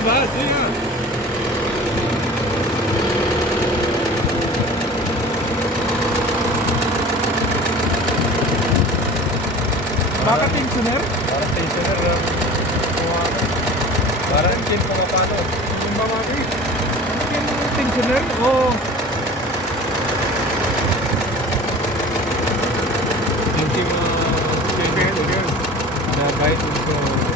बस यहाँ bakit tensioner? Parang tensioner lang. Parang engine pumapalo. Yung mamati. Ano yung tensioner? Oh. Hindi mo kaya ada baik untuk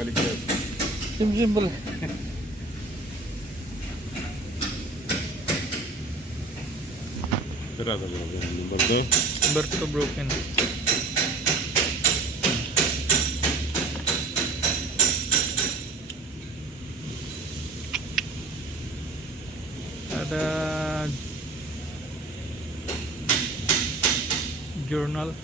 baliktad. Simple. Sarado mo na yung number 2. Number 2 broken. Ada journal.